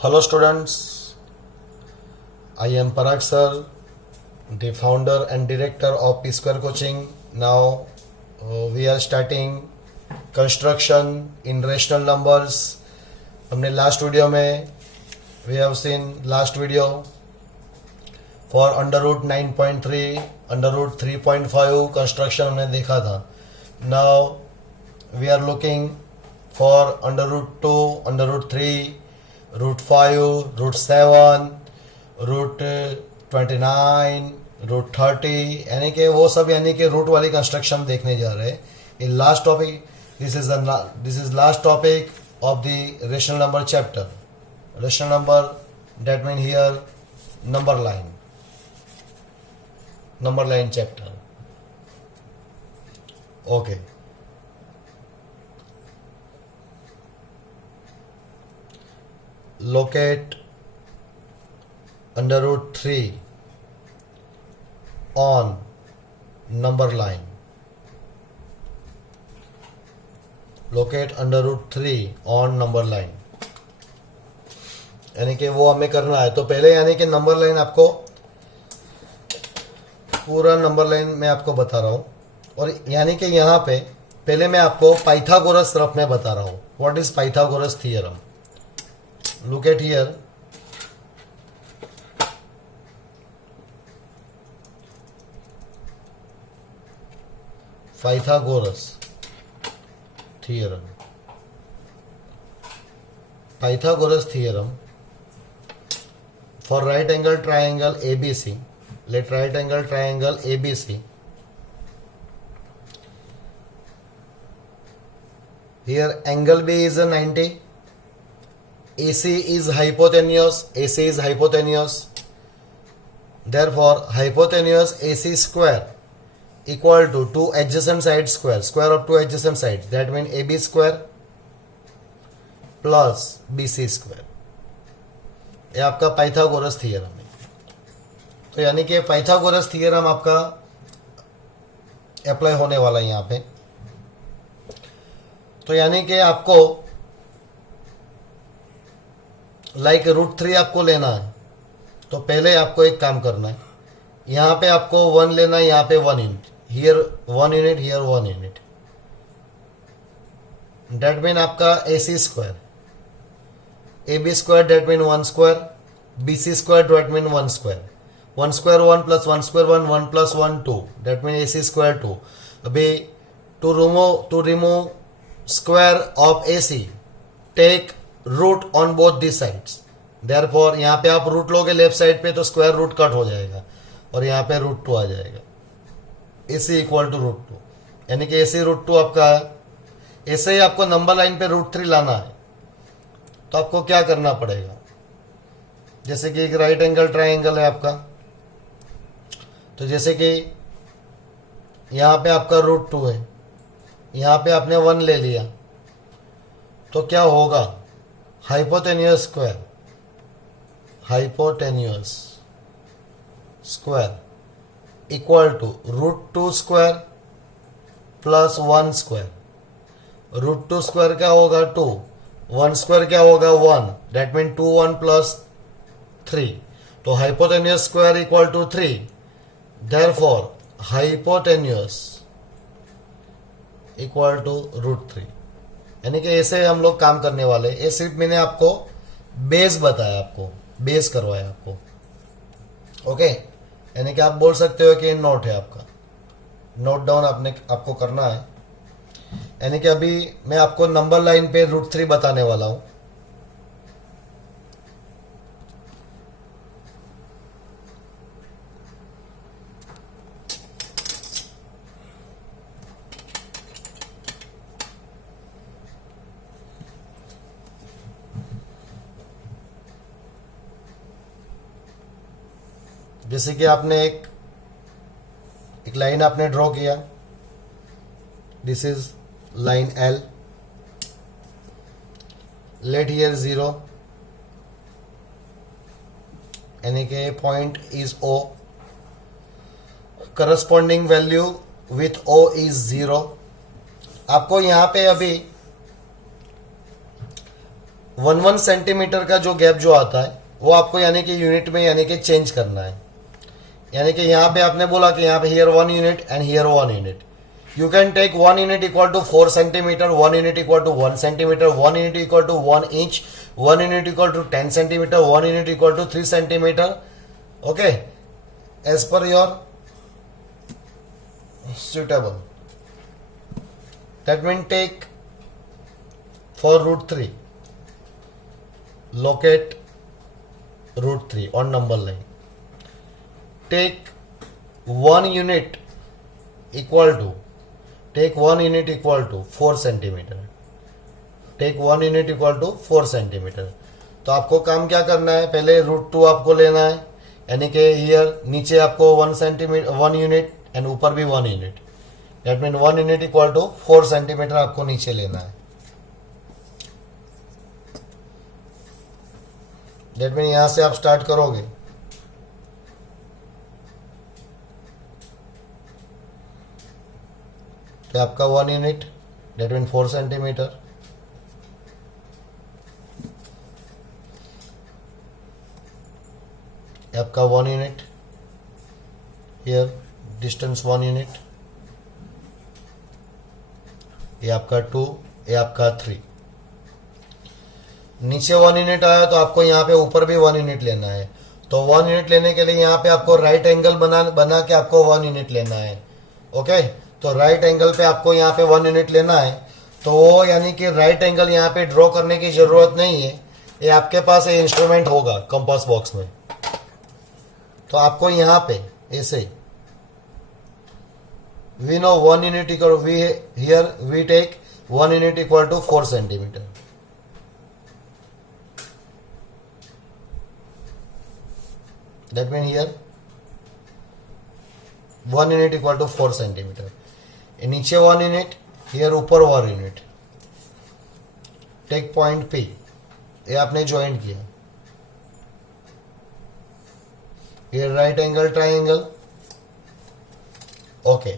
Hello students, I am Parag sir, the founder and director of P Square Coaching. Now we are starting construction in rational numbers. हमने last video में we have seen last video for under root 9.3, under root 3.5 construction हमने देखा था. Now we are looking for under root 2, under root 3, root 5, root 7, root 29, root 30 यानी कि वो सब यानी कि रूट वाली कंस्ट्रक्शन देखने जा रहे हैं. In last topic this is last topic of the rational number chapter. Rational number that mean here number line chapter. Okay, locate under root 3 on number line. Locate under root 3 on number line यानी कि वो हमें करना है. तो पहले यानी कि नंबर लाइन आपको पूरा नंबर लाइन मैं आपको बता रहा हूं और यानी कि यहाँ पे पहले मैं आपको पाइथागोरस रफ में बता रहा हूं. What is Pythagoras theorem? Look at here. Pythagoras theorem. Pythagoras theorem for right angle triangle ABC. Let right angle triangle ABC. Here angle B is a 90. AC is hypotenuse. Therefore, hypotenuse AC square equal to 2 adjacent sides square of 2 adjacent sides. That means AB square plus BC square. ये आपका Pythagoras theorem है. तो यानी कि Pythagoras theorem आपका apply होने वाला है यहाँ पे. तो यानी कि आपको रूट 3 आपको लेना है. तो पहले आपको एक काम करना है. यहाँ पे आपको 1 लेना है, यहाँ पे 1 unit, here 1 unit, here 1 unit. That mean आपका AC square, AB square that mean 1 square, BC square that mean 1 square. 1 square 1 plus 1 square 1, 1 plus 1 2, that mean AC square 2. अभी to remove square of AC take root on both the sides. Therefore यहाँ पे आप root लोगे left side पे तो square root cut हो जाएगा और यहाँ पे रूट 2 आ जाएगा. AC इक्वल टू रूट 2 यानी कि AC रूट 2 आपका है. ऐसे ही आपको नंबर लाइन पे रूट 3 लाना है. तो आपको क्या करना पड़ेगा? जैसे कि एक राइट एंगल ट्राइंगल है आपका. तो जैसे कि यहाँ पे आपका रूट 2 है, यहाँ पे आपने 1 ले लिया, तो क्या होगा? Hypotenuse square equal to root 2 square plus 1 square. Root 2 square क्या होगा? 2. 1 स्क्वायर क्या होगा? 1. That mean 2 1 plus 3. तो hypotenuse square equal to 3. Therefore hypotenuse equal to root 3. यानी कि ऐसे हम लोग काम करने वाले. ये सिर्फ मैंने आपको बेस बताया, आपको बेस करवाया आपको. ओके, यानी कि आप बोल सकते हो कि नोट है आपका, नोट डाउन आपको करना है. यानी कि अभी मैं आपको नंबर लाइन पे रूट 3 बताने वाला हूं. जैसे कि आपने एक लाइन आपने ड्रॉ किया. This is line L. Let here 0 यानी कि point is O. Corresponding value with O is 0. आपको यहां पे अभी 1 सेंटीमीटर का जो गैप जो आता है वो आपको यानी कि यूनिट में यानी कि चेंज करना है। यानी कि यहाँ पे आपने बोला कि यहाँ पे here 1 unit and here 1 unit, you can take 1 unit equal to 4 centimetre, 1 unit equal to 1 centimetre, 1 unit equal to 1 inch, 1 unit equal to 10 centimetre, 1 unit equal to 3 centimetre. Okay, as per your suitable. That means take for root 3, locate root 3 on number line. Take 1 unit equal to 4 centimeter. Take 1 unit equal to 4 centimeter. तो आपको काम क्या करना है, पहले root 2 आपको लेना है, यानी कि हियर नीचे आपको 1 सेंटीमीटर 1 यूनिट एंड ऊपर भी 1 unit, that mean 1 unit equal to 4 centimetre आपको नीचे लेना है। दैट मीन यहां से आप स्टार्ट करोगे, तो आपका 1 यूनिट दैट मीन 4 सेंटीमीटर, आपका 1 यूनिट हियर डिस्टेंस 1 यूनिट, ये आपका 2, ये आपका 3। नीचे 1 यूनिट आया तो आपको यहाँ पे ऊपर भी 1 यूनिट लेना है। तो 1 यूनिट लेने के लिए यहाँ पे आपको राइट एंगल बना के आपको 1 यूनिट लेना है। ओके, तो राइट एंगल पे आपको यहाँ पे 1 यूनिट लेना है। तो वो यानी कि राइट एंगल यहाँ पे ड्रॉ करने की जरूरत नहीं है, ये आपके पास ये इंस्ट्रूमेंट होगा कंपास बॉक्स में। तो आपको यहाँ पे ऐसे we know 1 unit equal here we take 1 unit equal to 4 centimeter. That means here 1 unit equal to 4 centimeter. नीचे 1 unit, here ऊपर 1 unit. Take point P, ये आपने ज्वाइंट किया, ये राइट एंगल ट्राइंगल। ओके,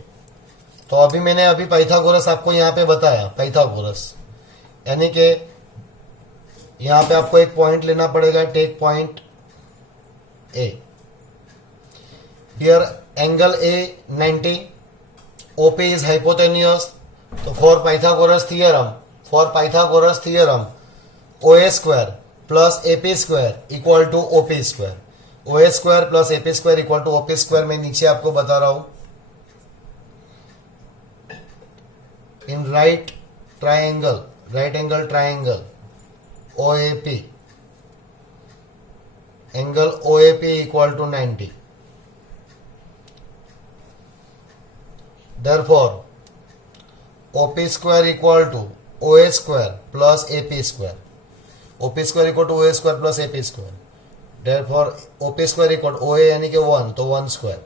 तो अभी पाइथागोरस आपको यहाँ पे बताया, पाइथागोरस यानी कि यहाँ पे आपको एक पॉइंट लेना पड़ेगा, take point A, here angle A 90, OP is hypotenuse. तो for Pythagoras theorem O A square plus AP square equal to OP square, O A square plus AP square equal to OP square. मैं नीचे आपको बता रहा हूं, in right angle triangle OAP, angle OAP equal to 90. Therefore OP square equal to OA square plus AP square, OP square equal to OA square plus AP square. Therefore OP square equal to OA यानी कि 1 तो 1 square,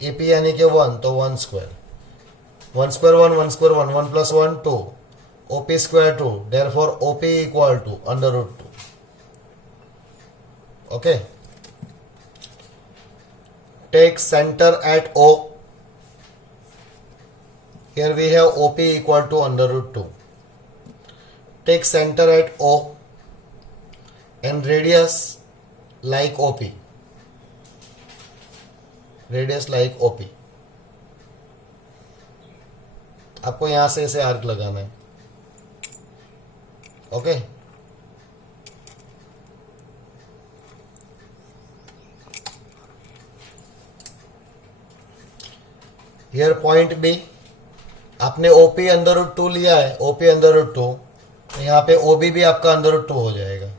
AP यानी कि 1 तो 1 square, 1 square 1, 1 square 1, 1 plus 1 2, OP square 2, therefore OP equal to under root 2. Okay, take center at O, here we have OP equal to under root 2. Take center at O and radius like OP, आपको यहां से ऐसे arc लगाना है। Okay, here point B, आपने OP under root 2 लिया है, OP under root 2, तो यहां पे ओबी भी आपका अंडर रूट 2 हो जाएगा,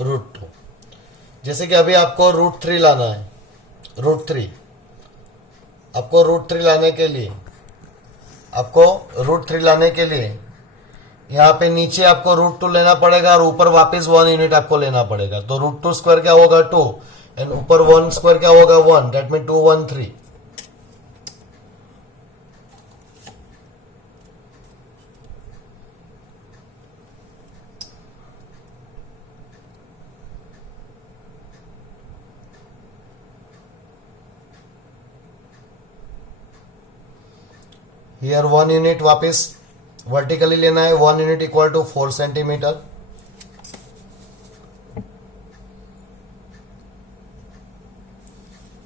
रूट 2। जैसे कि अभी आपको रूट 3 लाना है, रूट 3 आपको रूट 3 लाने के लिए यहाँ पे नीचे आपको रूट 2 लेना पड़ेगा और ऊपर वापस 1 यूनिट आपको लेना पड़ेगा। तो रूट 2 स्क्वायर क्या होगा 2 एंड ऊपर 1 स्क्वायर क्या होगा 1, दैट मीन 2 1 3। हियर 1 यूनिट वापस वर्टिकली लेना है 1 unit equal to 4 centimetre.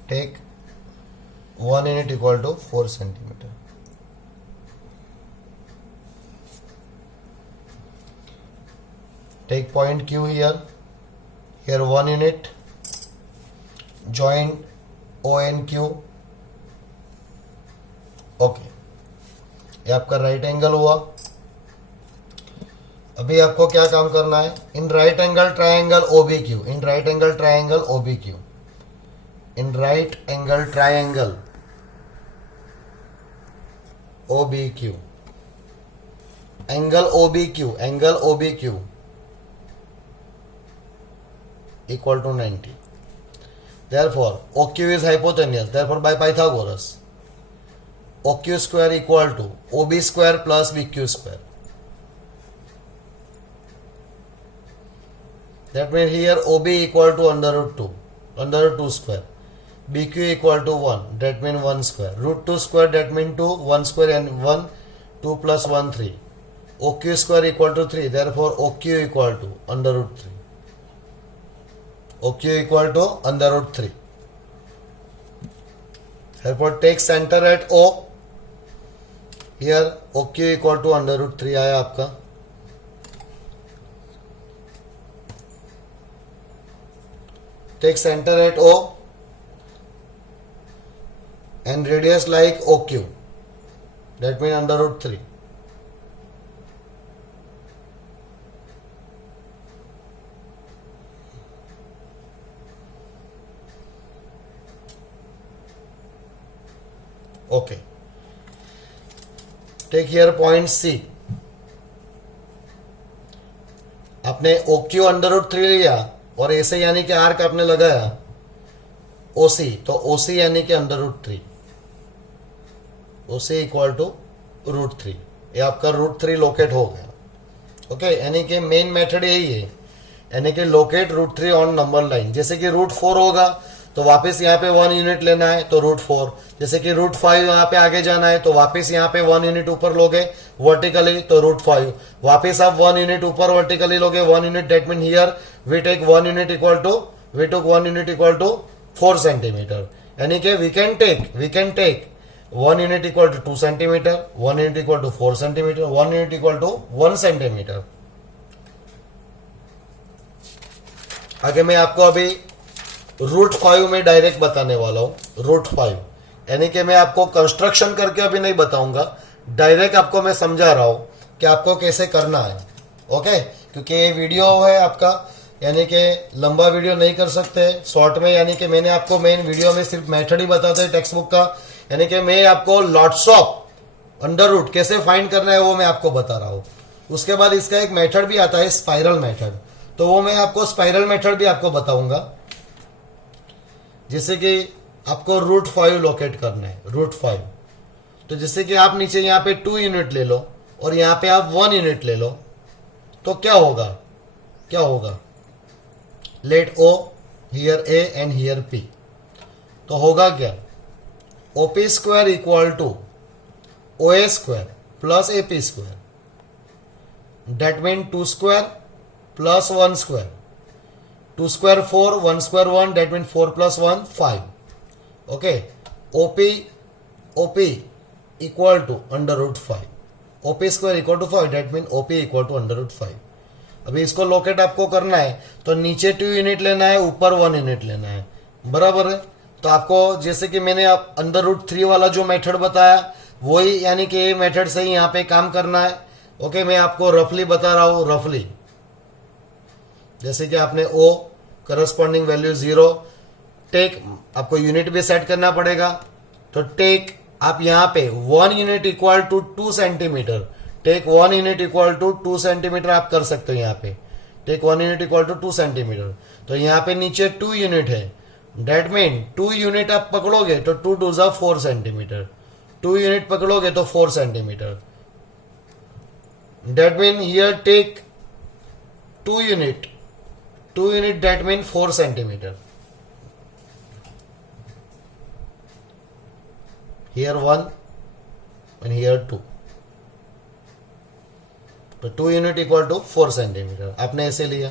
Take 1 unit equal to 4 centimetre. Take point Q here. Here 1 unit. Join O and Q. Okay, ये आपका राइट एंगल हुआ. अभी आपको क्या काम करना है? In right angle triangle OBQ. In right angle triangle OBQ. In right angle triangle OBQ. Angle OBQ. Angle OBQ equal to 90. Therefore, OQ is hypotenuse. Therefore, by Pythagoras, OQ square equal to OB square plus BQ square. That means here OB equal to under root 2. Under root 2 square. BQ equal to 1. That means 1 square. Root 2 square, that means 2. 1 square and 1. 2 plus 1, 3. OQ square equal to 3. Therefore, OQ equal to under root 3. OQ equal to under root 3. Therefore, take center at O. Here OQ equal to under root 3 आया आपका. Take center at O and radius like OQ. That means under root 3. Okay. Take here point C. आपने OQ under root 3 लिया और ऐसे यानी कि arc आपने लगाया OC, तो OC यानी कि under root 3. OC equal to root 3. ये आपका रूट 3 लोकेट हो गया. ओके, यानी कि मेन मेथड यही है, यानी कि locate root 3 on number line. जैसे कि रूट 4 होगा तो वापस यहाँ पे 1 यूनिट लेना है तो रूट 4. जैसे कि रूट 5 यहाँ पे आगे जाना है तो वापस यहाँ पे 1 यूनिट ऊपर लोगे वर्टिकली तो रूट 5. वापस आप 1 यूनिट ऊपर वर्टिकली लोगे 1 unit. That mean here we take 1 unit equal to 4 centimetre. यानी कि we can take 1 unit equal to 2 centimetre, 1 unit equal to 4 centimetre, 1 unit equal to 1 centimetre. आगे मैं आपको अभी रूट 5 में डायरेक्ट बताने वाला हूं. रूट 5 यानी कि मैं आपको कंस्ट्रक्शन करके अभी नहीं बताऊंगा, डायरेक्ट आपको मैं समझा रहा हूं कि आपको कैसे करना है. ओके, क्योंकि ये वीडियो है आपका, यानी कि लंबा वीडियो नहीं कर सकते शॉर्ट में. यानी कि मैंने आपको मेन वीडियो में सिर्फ मेथड ही बताते हैं टेक्स्ट बुक का. यानी कि मैं आपको लॉट्स ऑफ अंडर रूट कैसे फाइंड करना है वो मैं आपको बता रहा हूं. उसके बाद इसका एक मेथड भी आता है स्पाइरल मेथड, तो वो मैं आपको स्पाइरल मेथड भी आपको बताऊंगा. जैसे कि आपको रूट 5 लोकेट करना है. रूट 5, तो जैसे कि आप नीचे यहाँ पे 2 यूनिट ले लो और यहाँ पे आप 1 यूनिट ले लो तो क्या होगा let O here A and here P. तो होगा क्या? OP square equal to OA square plus AP square. That mean 2 square plus 1 square. 2 square 4, 1 square 1, that means 4 plus 1, 5. Okay, OP equal to under root 5. OP square equal to 5, that means OP equal to under root 5. अभी इसको locate आपको करना है तो नीचे 2 unit लेना है, ऊपर 1 यूनिट लेना है. बराबर है. तो आपको जैसे कि मैंने अंडर रूट 3 वाला जो मेथड बताया वही, यानी कि ये मेथड से ही यहाँ पे काम करना है. ओके, मैं आपको रफली बता रहा हूँ. रफली जैसे कि आपने O करस्पॉन्डिंग वैल्यू 0 टेक, आपको यूनिट भी सेट करना पड़ेगा. तो टेक आप यहाँ पे 1 unit equal to 2 centimetre. Take 1 unit equal to 2 centimetre आप कर सकते हो. यहाँ पे take 1 unit equal to 2 centimetre. तो यहाँ पे नीचे 2 यूनिट है. डेट मीन 2 यूनिट आप पकड़ोगे तो 2 2 जा 4 सेंटीमीटर. 2 यूनिट पकड़ोगे तो 4 centimetre. That mean here take 2 unit. 2 unit, that means 4 centimeter. Here 1 and here 2. तो 2 यूनिट इक्वल टू 4 सेंटीमीटर आपने ऐसे लिया,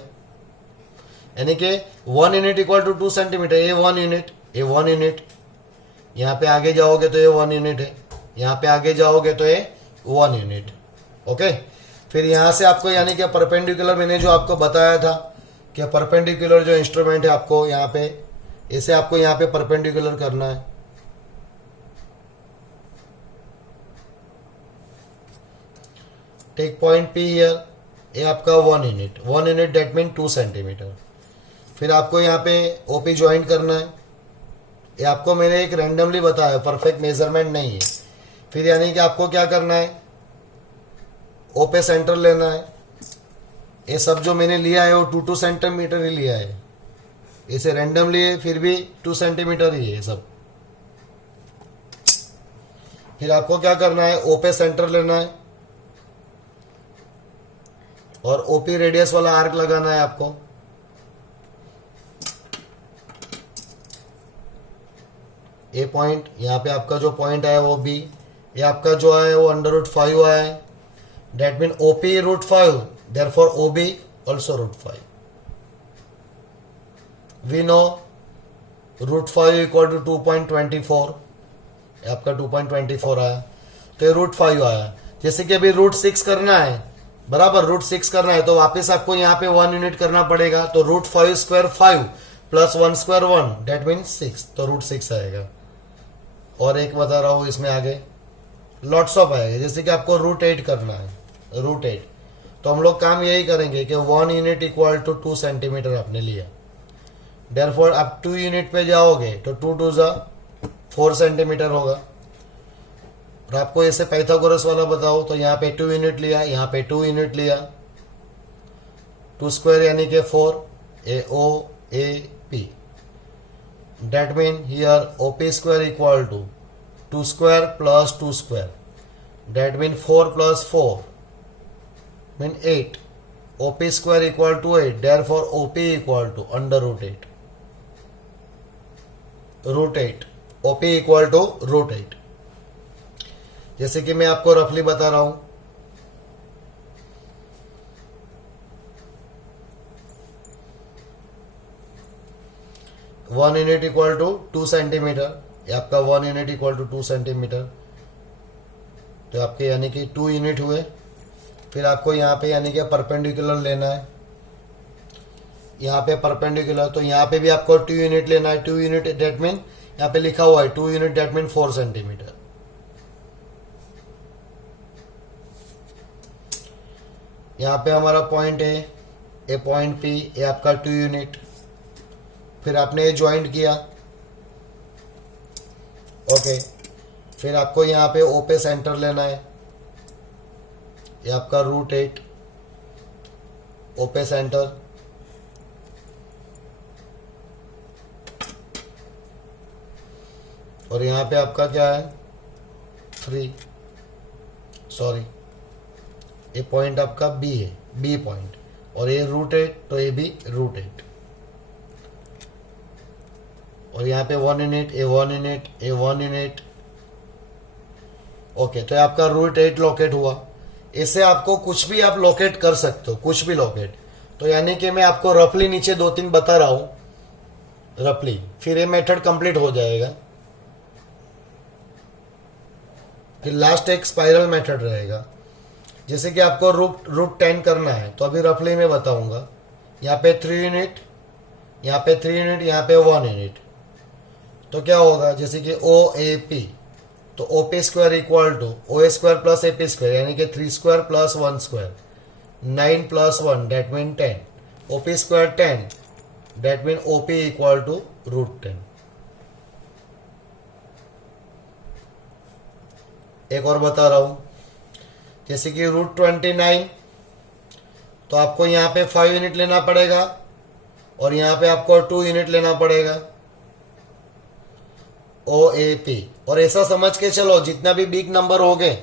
यानी कि 1 यूनिट इक्वल टू 2 सेंटीमीटर, ये 1 यूनिट, ये 1 यूनिट, यहाँ पे आगे जाओगे तो ये 1 यूनिट है, यहाँ पे आगे जाओगे तो ये 1 यूनिट। ओके, फिर यहाँ से आपको यानी कि परपेंडिकुलर मैंने जो आपको बताया था कि परपेंडिकुलर जो इंस्ट्रूमेंट है आपको यहाँ पे इसे आपको यहाँ पे परपेंडिकुलर करना है। टेक पॉइंट पी हियर, ये आपका 1 unit, 1 unit that mean 2 centimetre. फिर आपको यहाँ पे ओपी ज्वाइन करना है, ये आपको मैंने एक रैंडमली बताया, परफेक्ट मेजरमेंट नहीं है। फिर यानी कि आपको क्या करना है, ओ पे सेंटर लेना है, ये सब जो मैंने लिया है वो 2 सेंटीमीटर ही लिया है, इसे रैंडमली है फिर भी 2 सेंटीमीटर ही है सब। फिर आपको क्या करना है, ओ पे सेंटर लेना है और ओपी रेडियस वाला आर्क लगाना है आपको। ए पॉइंट, यहाँ पे आपका जो पॉइंट आया वो बी, ये आपका जो आया वो √5 आया है, that mean OP √5, therefore OB also √5। We know √5 equal to 2.24, आपका 2.24 आया, तो ये √5 आया। जैसे कि अभी √6 करना है, बराबर √6 करना है, तो वापस आपको यहाँ पे 1 यूनिट करना पड़ेगा, तो √5 square 5 plus 1 square 1, that mean 6, तो √6 आएगा। और एक बता रहा हूँ इसमें आगे लॉट्स ऑफ आएगा, जैसे कि आपको √8 करना है, √8, तो हम लोग काम यही करेंगे कि 1 यूनिट इक्वल टू 2 सेंटीमीटर आपने लिया, देयरफॉर आप 2 यूनिट पे जाओगे तो 2 2 जा 4 सेंटीमीटर होगा। और आपको ऐसे पाइथागोरस वाला बताओ तो यहाँ पे 2 यूनिट लिया, यहाँ पे 2 यूनिट लिया, 2 स्क्वायर यानी कि 4, A O A P, that mean here OP square equal to 2 square plus 2 square, that mean 4 plus 4 mean 8, OP square equal to 8, therefore OP equal to √8, √8, OP equal to √8। जैसे कि मैं आपको रफली बता रहा हूं, one unit equal to 2 centimetre, ये आपका 1 यूनिट इक्वल टू 2 सेंटीमीटर, तो आपके यानी कि 2 यूनिट हुए। फिर आपको यहाँ पे यानी कि परपेंडिकुलर लेना है, यहाँ पे परपेंडिकुलर, तो यहाँ पे भी आपको 2 यूनिट लेना है, 2 यूनिट डेट मीन यहाँ पे लिखा हुआ है 2 यूनिट डेट मीन 4 सेंटीमीटर। यहाँ पे हमारा पॉइंट है, ए पॉइंट पी, ये आपका 2 यूनिट। फिर आपने ये ज्वाइंट किया, ओके। फिर आपको यहाँ पे ओ पे सेंटर लेना है, ये आपका √8, ओ पे सेंटर, और यहाँ पे आपका क्या है 3, सॉरी ये पॉइंट आपका बी है, बी पॉइंट, और ये √8, तो ये भी √8, और यहाँ पे 1 यूनिट, ए 1 यूनिट, ए 1 यूनिट, ओके। तो ये आपका √8 लोकेट हुआ। इससे आपको कुछ भी आप लोकेट कर सकते हो, कुछ भी लोकेट। तो यानी कि मैं आपको रफली नीचे 2-3 बता रहा हूं, रफली, फिर ये मेथड कंप्लीट हो जाएगा। फिर लास्ट एक स्पाइरल मेथड रहेगा, जैसे कि आपको √10 करना है, तो अभी रफली मैं बताऊंगा। यहाँ पे 3 यूनिट, यहाँ पे 3 यूनिट, यहाँ पे 1 यूनिट, तो क्या होगा, जैसे कि ओ ए पी, तो O P square equal to O A square plus A P square, यानी कि 3 square plus 1 square, 9 plus 1 that mean 10, O P square 10, that mean O P equal to √10। एक और बता रहा हूं, जैसे कि √29, तो आपको यहाँ पे 5 यूनिट लेना पड़ेगा और यहाँ पे आपको 2 यूनिट लेना पड़ेगा, ओ ए पी। और ऐसा समझ के चलो जितना भी बिग नंबर हो गए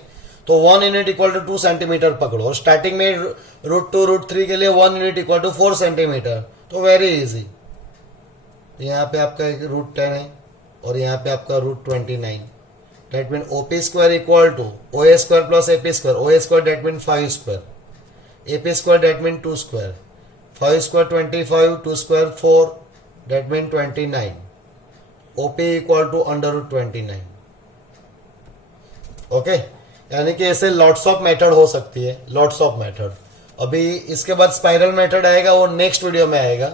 तो 1 यूनिट इक्वल टू 2 सेंटीमीटर पकड़ो, और स्टार्टिंग में √2 √3 के लिए 1 यूनिट इक्वल टू 4 सेंटीमीटर, तो वेरी इजी। यहाँ पे आपका एक √10 है और यहाँ पे आपका √29, that mean O P square equal to O A square plus A P square, O A square that mean 5 square, AP square that mean 2 square, 5 square 25, 2 square 4 that mean 29. OP equal to under root 29. Okay यानी कि ऐसे lots of method हो सकती है, lots of method. अभी इसके बाद spiral method आएगा, वो नेक्स्ट वीडियो में आएगा.